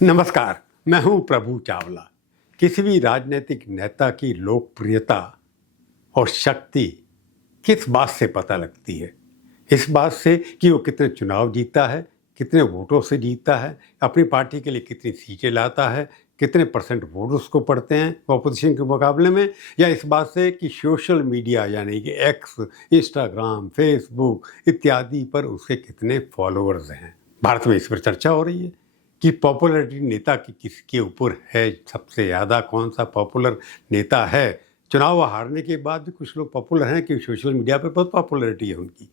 नमस्कार, मैं हूं प्रभु चावला। किसी भी राजनीतिक नेता की लोकप्रियता और शक्ति किस बात से पता लगती है? इस बात से कि वो कितने चुनाव जीतता है, कितने वोटों से जीतता है, अपनी पार्टी के लिए कितनी सीटें लाता है, कितने परसेंट वोट उसको पड़ते हैं ऑपोजिशन के मुकाबले में, या इस बात से कि सोशल मीडिया यानी कि एक्स, इंस्टाग्राम, फेसबुक इत्यादि पर उसके कितने फॉलोअर्स हैं। भारत में इस पर चर्चा हो रही है कि पॉपुलैरिटी नेता की किसके ऊपर है, सबसे ज़्यादा कौन सा पॉपुलर नेता है। चुनाव हारने के बाद भी कुछ लोग पॉपुलर हैं कि सोशल मीडिया पर बहुत पॉपुलैरिटी है उनकी।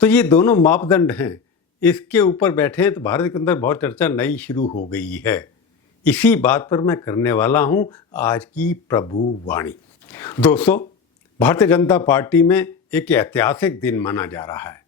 तो ये दोनों मापदंड हैं, इसके ऊपर बैठे हैं तो भारत के अंदर बहुत चर्चा नई शुरू हो गई है। इसी बात पर मैं करने वाला हूं आज की प्रभु वाणी। दोस्तों, भारतीय जनता पार्टी में एक ऐतिहासिक दिन माना जा रहा है।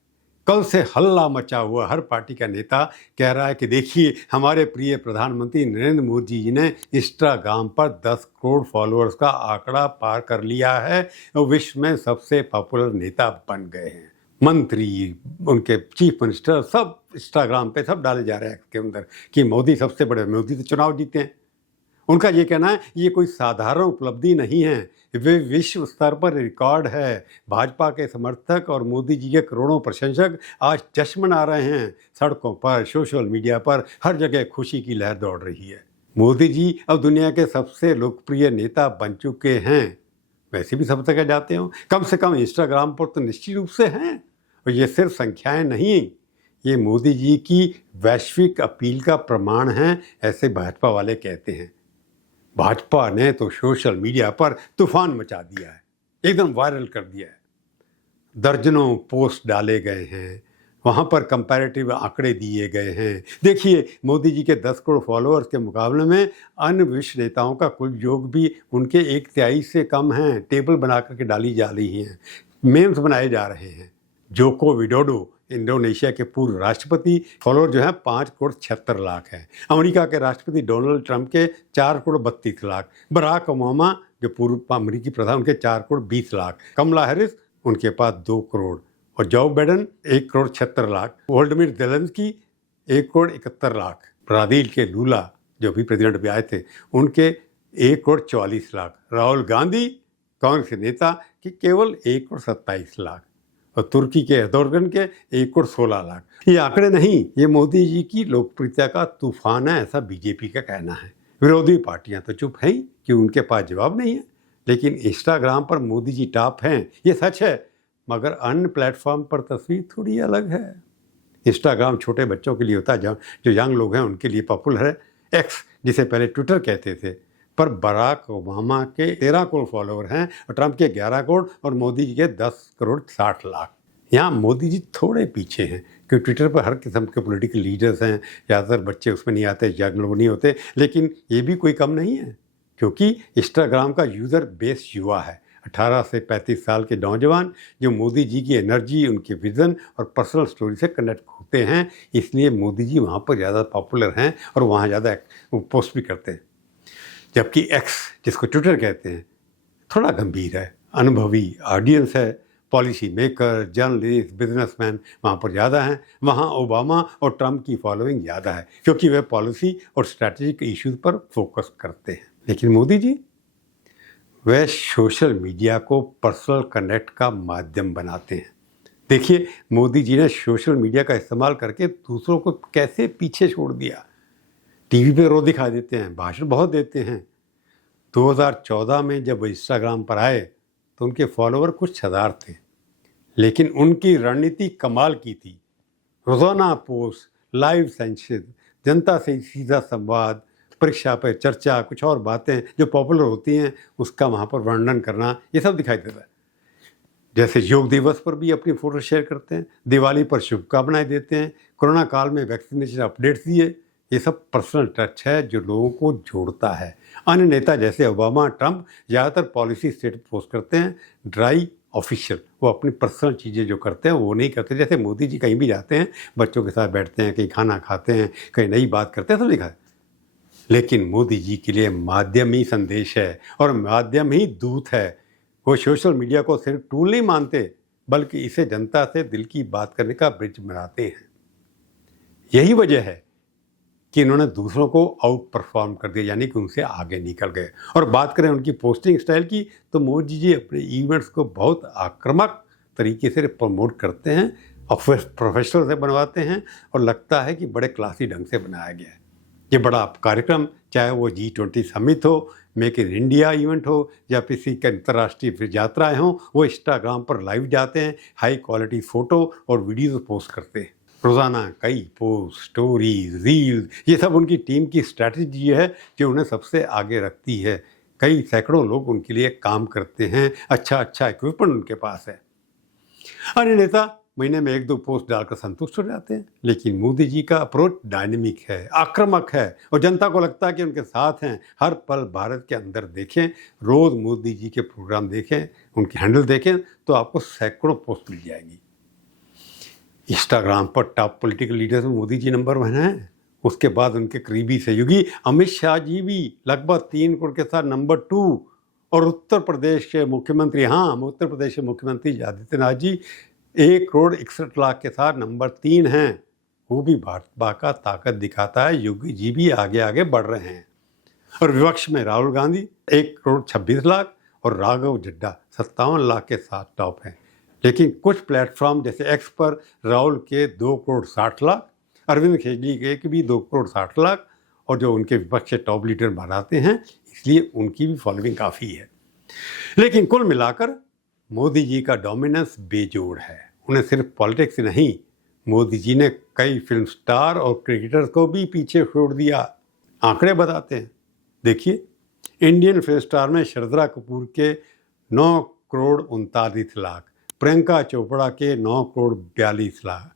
कल से हल्ला मचा हुआ हर पार्टी का नेता कह रहा है कि देखिए, हमारे प्रिय प्रधानमंत्री नरेंद्र मोदी जी ने इंस्टाग्राम पर 10 करोड़ फॉलोअर्स का आंकड़ा पार कर लिया है और विश्व में सबसे पॉपुलर नेता बन गए हैं। मंत्री, उनके चीफ मिनिस्टर सब इंस्टाग्राम पे सब डाले जा रहे हैं इसके अंदर कि मोदी सबसे बड़े, मोदी तो चुनाव जीते हैं। उनका ये कहना है ये कोई साधारण उपलब्धि नहीं है, वे विश्व स्तर पर रिकॉर्ड है। भाजपा के समर्थक और मोदी जी के करोड़ों प्रशंसक आज जश्न मना रहे हैं। सड़कों पर, सोशल मीडिया पर हर जगह खुशी की लहर दौड़ रही है। मोदी जी अब दुनिया के सबसे लोकप्रिय नेता बन चुके हैं। वैसे भी सब जगह जाते हो, कम से कम इंस्टाग्राम पर तो निश्चित रूप से हैं। और ये सिर्फ संख्याएं नहीं, ये मोदी जी की वैश्विक अपील का प्रमाण है, ऐसे भाजपा वाले कहते हैं। भाजपा ने तो सोशल मीडिया पर तूफान मचा दिया है, एकदम वायरल कर दिया है। दर्जनों पोस्ट डाले गए हैं, वहाँ पर कंपैरेटिव आंकड़े दिए गए हैं। देखिए, मोदी जी के 10 करोड़ फॉलोअर्स के मुकाबले में अन्य विश्व नेताओं का कुल योग भी उनके 1/3 से कम है। टेबल बना करके डाली जा रही हैं, मेम्स बनाए जा रहे हैं। जोको विडोडो, इंडोनेशिया के पूर्व राष्ट्रपति, फॉलोअर जो है 5 करोड़ 76 लाख है। अमेरिका के राष्ट्रपति डोनाल्ड ट्रंप के 4 करोड़ 32 लाख। बराक ओबामा जो पूर्व अमेरिकी प्रधान, उनके 4 करोड़ 20 लाख। कमला हैरिस, उनके पास 2 करोड़। और Joe Biden 1 crore 76 lakh. Volodymyr Zelensky 1 crore 71 lakh. Brazil के लूला जो भी प्रेसिडेंट भी आए थे, उनके 1 करोड़ 44 लाख। राहुल गांधी, कांग्रेस के नेता, के केवल 1 करोड़ 27 लाख। और तुर्की के एर्दोगन के 1 करोड़ 16 लाख। ये आंकड़े नहीं, ये मोदी जी की लोकप्रियता का तूफान है, ऐसा बीजेपी का कहना है। विरोधी पार्टियां तो चुप हैं कि उनके पास जवाब नहीं है। लेकिन इंस्टाग्राम पर मोदी जी टॉप हैं, ये सच है, मगर अन्य प्लेटफॉर्म पर तस्वीर थोड़ी अलग है। इंस्टाग्राम छोटे बच्चों के लिए होता है, जो यंग लोग हैं उनके लिए पॉपुलर है। एक्स, जिसे पहले ट्विटर कहते थे, पर बराक ओबामा के 13 करोड़ फॉलोअर हैं और ट्रंप के 11 करोड़ और मोदी जी के 10 करोड़ 60 लाख। यहाँ मोदी जी थोड़े पीछे हैं क्योंकि ट्विटर पर हर किस्म के पॉलिटिकल लीडर्स हैं, ज़्यादातर बच्चे उसमें नहीं आते, यंग लोग नहीं होते। लेकिन ये भी कोई कम नहीं है क्योंकि इंस्टाग्राम का यूज़र बेस युवा है। 18 से 35 साल के नौजवान जो मोदी जी की एनर्जी, उनके विज़न और पर्सनल स्टोरी से कनेक्ट होते हैं, इसलिए मोदी जी वहाँ पर ज़्यादा पॉपुलर हैं और वहाँ ज़्यादा पोस्ट भी करते हैं। जबकि एक्स, जिसको ट्विटर कहते हैं, थोड़ा गंभीर है, अनुभवी ऑडियंस है। पॉलिसी मेकर, जर्नलिस्ट, बिजनेसमैन वहाँ पर ज़्यादा हैं। वहाँ ओबामा और ट्रंप की फॉलोइंग ज़्यादा है क्योंकि वे पॉलिसी और स्ट्रैटेजिक इश्यूज पर फोकस करते हैं। लेकिन मोदी जी, वे सोशल मीडिया को पर्सनल कनेक्ट का माध्यम बनाते हैं। देखिए, मोदी जी ने सोशल मीडिया का इस्तेमाल करके दूसरों को कैसे पीछे छोड़ दिया। टीवी पे रोज दिखा देते हैं, भाषण बहुत देते हैं। 2014 में जब इंस्टाग्राम पर आए तो उनके फॉलोअर कुछ हजार थे, लेकिन उनकी रणनीति कमाल की थी। रोजाना पोस्ट, लाइव सेशन, जनता से सीधा संवाद, परीक्षा पर चर्चा, कुछ और बातें जो पॉपुलर होती हैं उसका वहाँ पर वर्णन करना, ये सब दिखाई देता है। जैसे योग दिवस पर भी अपनी फ़ोटो शेयर करते हैं, दिवाली पर शुभकामनाएं देते हैं, कोरोना काल में वैक्सीनेशन अपडेट्स दिए। ये सब पर्सनल टच है जो लोगों को जोड़ता है। अन्य नेता जैसे ओबामा, ट्रंप ज़्यादातर पॉलिसी स्टेटस पोस्ट करते हैं, ड्राई ऑफिशियल। वो अपनी पर्सनल चीज़ें जो करते हैं वो नहीं करते। जैसे मोदी जी कहीं भी जाते हैं, बच्चों के साथ बैठते हैं, कहीं खाना खाते हैं, कहीं नई बात करते हैं, सब लिखा है। लेकिन मोदी जी के लिए माध्यम ही संदेश है और माध्यम ही दूत है। वो सोशल मीडिया को सिर्फ टूल नहीं मानते, बल्कि इसे जनता से दिल की बात करने का ब्रिज बनाते हैं। यही वजह है कि इन्होंने दूसरों को आउट परफॉर्म कर दिया, यानी कि उनसे आगे निकल गए। और बात करें उनकी पोस्टिंग स्टाइल की, तो मोदी जी अपने इवेंट्स को बहुत आक्रामक तरीके से प्रमोट करते हैं और प्रोफेशनल से बनवाते हैं, और लगता है कि बड़े क्लासी ढंग से बनाया गया है। ये बड़ा कार्यक्रम, चाहे वो G20 समिट हो, मेक इन इंडिया इवेंट हो, या किसी के अंतर्राष्ट्रीय यात्राएं हों, वो इंस्टाग्राम पर लाइव जाते हैं, हाई क्वालिटी फ़ोटो और वीडियोज़ पोस्ट करते हैं। रोज़ाना कई पोस्ट, स्टोरीज, रील्स, ये सब उनकी टीम की स्ट्रैटेजी है जो उन्हें सबसे आगे रखती है। कई सैकड़ों लोग उनके लिए काम करते हैं, अच्छा इक्विपमेंट उनके पास है। अन्य नेता महीने में 1-2 पोस्ट डालकर संतुष्ट हो जाते हैं, लेकिन मोदी जी का अप्रोच डायनेमिक है, आक्रामक है, और जनता को लगता है कि उनके साथ हैं। हर पल भारत के अंदर देखें, रोज़ मोदी जी के प्रोग्राम देखें, उनके हैंडल देखें, तो आपको सैकड़ों पोस्ट मिल जाएगी। इंस्टाग्राम पर टॉप पॉलिटिकल लीडर्स में मोदी जी नंबर 1 हैं। उसके बाद उनके करीबी सहयोगी अमित शाह जी भी लगभग 3 करोड़ के साथ नंबर 2, और उत्तर प्रदेश के मुख्यमंत्री आदित्यनाथ जी 1,61,00,000 के साथ नंबर 3 हैं। वो भी भाजपा का ताकत दिखाता है। योगी जी भी आगे आगे बढ़ रहे हैं। और विपक्ष में राहुल गांधी 1,26,00,000 और राघव चड्ढा 57,00,000 के साथ टॉप हैं। लेकिन कुछ प्लेटफॉर्म जैसे एक्स पर राहुल के 2,60,00,000, अरविंद केजरीवाल के भी 2,60,00,000, और जो उनके विपक्ष के टॉप लीडर बनाते हैं, इसलिए उनकी भी फॉलोइंग काफ़ी है। लेकिन कुल मिलाकर मोदी जी का डोमिनेंस बेजोड़ है। उन्हें सिर्फ पॉलिटिक्स नहीं, मोदी जी ने कई फिल्म स्टार और क्रिकेटर्स को भी पीछे छोड़ दिया। आंकड़े बताते हैं, देखिए, इंडियन फिल्म स्टार में श्रद्धा कपूर के 9,39,00,000, प्रियंका चोपड़ा के 9,42,00,000,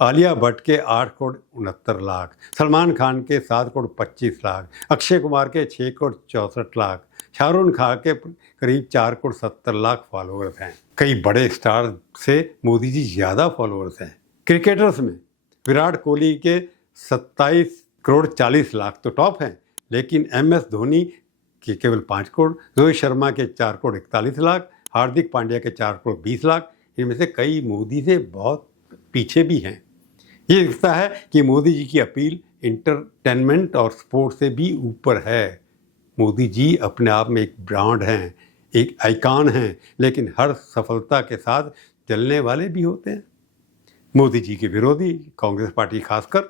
आलिया भट्ट के 8,69,00,000, सलमान खान के 7,25,00,000, अक्षय कुमार के 6,64,00,000, शाहरुख खान के करीब 4,70,00,000 फॉलोअर्स हैं। कई बड़े स्टार से मोदी जी ज़्यादा फॉलोअर्स हैं। क्रिकेटर्स में विराट कोहली के 27,40,00,000 तो टॉप हैं, लेकिन MS धोनी के केवल 5 करोड़, रोहित शर्मा के 4,41,00,000, हार्दिक पांड्या के 4,20,00,000, इनमें से कई मोदी से बहुत पीछे भी हैं। ये दिखता है कि मोदी जी की अपील इंटरटेनमेंट और स्पोर्ट्स से भी ऊपर है। मोदी जी अपने आप में एक ब्रांड हैं, एक आइकॉन हैं, लेकिन हर सफलता के साथ जलने वाले भी होते हैं। मोदी जी के विरोधी कांग्रेस पार्टी खासकर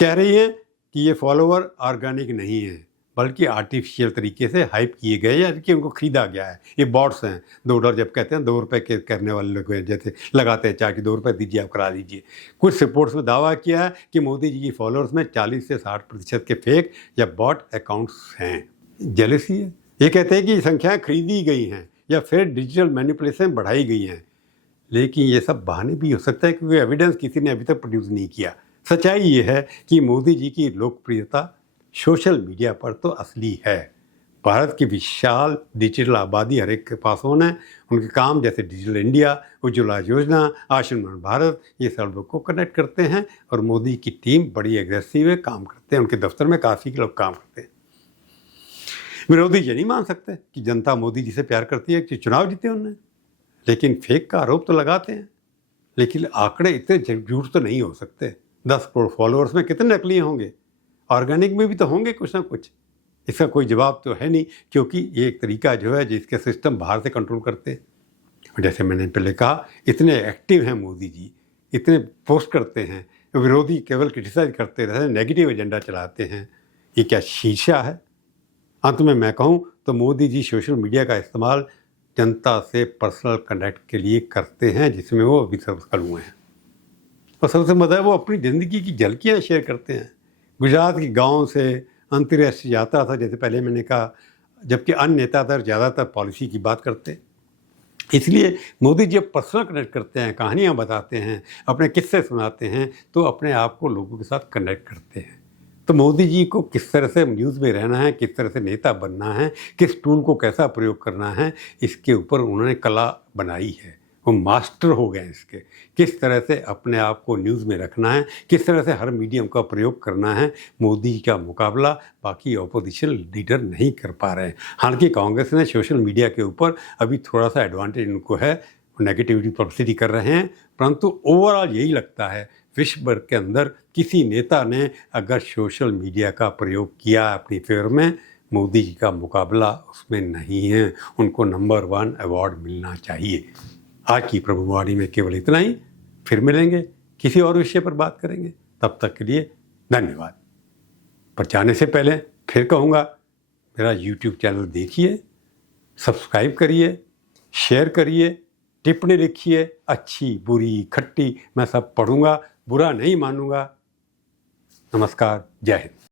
कह रही है कि ये फॉलोवर ऑर्गेनिक नहीं है, बल्कि आर्टिफिशियल तरीके से हाइप किए गए, या कि उनको खरीदा गया है। ये बॉट्स हैं। $2 जब कहते हैं, ₹2 के करने वाले लोग जैसे लगाते हैं चार्ज कि ₹2 दीजिए, आप करा लीजिए। कुछ रिपोर्ट्स में दावा किया है कि मोदी जी की फॉलोअर्स में 40 से 60% के फेक या बॉट अकाउंट्स हैं। जेलसी है। ये कहते हैं कि संख्याएँ खरीदी गई हैं या फिर डिजिटल मैनिपुलेशन बढ़ाई गई हैं, लेकिन ये सब बहाने भी हो सकता है क्योंकि एविडेंस किसी ने अभी तक प्रोड्यूस नहीं किया। सच्चाई ये है कि मोदी जी की लोकप्रियता सोशल मीडिया पर तो असली है। भारत की विशाल डिजिटल आबादी हर एक के पास होना है। उनके काम जैसे डिजिटल इंडिया, उज्ज्वला योजना, आयुष्मान भारत, ये सब लोग को कनेक्ट करते हैं, और मोदी की टीम बड़ी एग्रेसिव है, काम करते हैं। उनके दफ्तर में काफ़ी लोग काम करते हैं। विरोधी ये नहीं मान सकते कि जनता मोदी जी से प्यार करती है कि चुनाव जीते उन्होंने, लेकिन फेक का आरोप तो लगाते हैं। लेकिन आंकड़े इतने झूठ तो नहीं हो सकते। 10 करोड़ फॉलोअर्स में कितने नकली होंगे? ऑर्गेनिक में भी तो होंगे कुछ ना कुछ। इसका कोई जवाब तो है नहीं, क्योंकि ये एक तरीका जो है जिसके सिस्टम बाहर से कंट्रोल करते हैं। और जैसे मैंने पहले कहा, इतने एक्टिव हैं मोदी जी, इतने पोस्ट करते हैं, विरोधी केवल क्रिटिसाइज करते रहते हैं, नेगेटिव एजेंडा चलाते हैं। ये क्या शीशा है? अंत में मैं कहूँ तो मोदी जी सोशल मीडिया का इस्तेमाल जनता से पर्सनल कनेक्ट के लिए करते हैं, जिसमें वो अभी सफल हुए हैं। और सबसे मजा है, वो अपनी ज़िंदगी की झलकियाँ शेयर करते हैं। गुजरात के गांव से अंतर्राष्ट्रीय यात्रा था, जैसे पहले मैंने कहा, जबकि अन्य नेता ज़्यादातर पॉलिसी की बात करते। इसलिए मोदी जी पर्सनल कनेक्ट करते हैं, कहानियाँ बताते हैं, अपने किस्से सुनाते हैं, तो अपने आप को लोगों के साथ कनेक्ट करते हैं। तो मोदी जी को किस तरह से न्यूज़ में रहना है, किस तरह से नेता बनना है, किस टूल को कैसा प्रयोग करना है, इसके ऊपर उन्होंने कला बनाई है। वो मास्टर हो गए इसके। किस तरह से अपने आप को न्यूज़ में रखना है, किस तरह से हर मीडियम का प्रयोग करना है, मोदी का मुकाबला बाकी ऑपोजिशन लीडर नहीं कर पा रहे हैं। हालांकि कांग्रेस ने सोशल मीडिया के ऊपर अभी थोड़ा सा एडवांटेज उनको है, नेगेटिविटी पब्लिसिटी कर रहे हैं, परंतु ओवरऑल यही लगता है विश्व भर के अंदर किसी नेता ने अगर सोशल मीडिया का प्रयोग किया अपनी फेवर में, मोदी जी का मुकाबला उसमें नहीं है। उनको नंबर 1 अवार्ड मिलना चाहिए। आज की प्रभुवाणी में केवल इतना ही। फिर मिलेंगे, किसी और विषय पर बात करेंगे। तब तक के लिए धन्यवाद। पर जाने से पहले फिर कहूँगा, मेरा YouTube चैनल देखिए, सब्सक्राइब करिए, शेयर करिए, टिप्पणी लिखिए, अच्छी बुरी खट्टी मैं सब पढ़ूंगा, बुरा नहीं मानूंगा। नमस्कार, जय हिंद।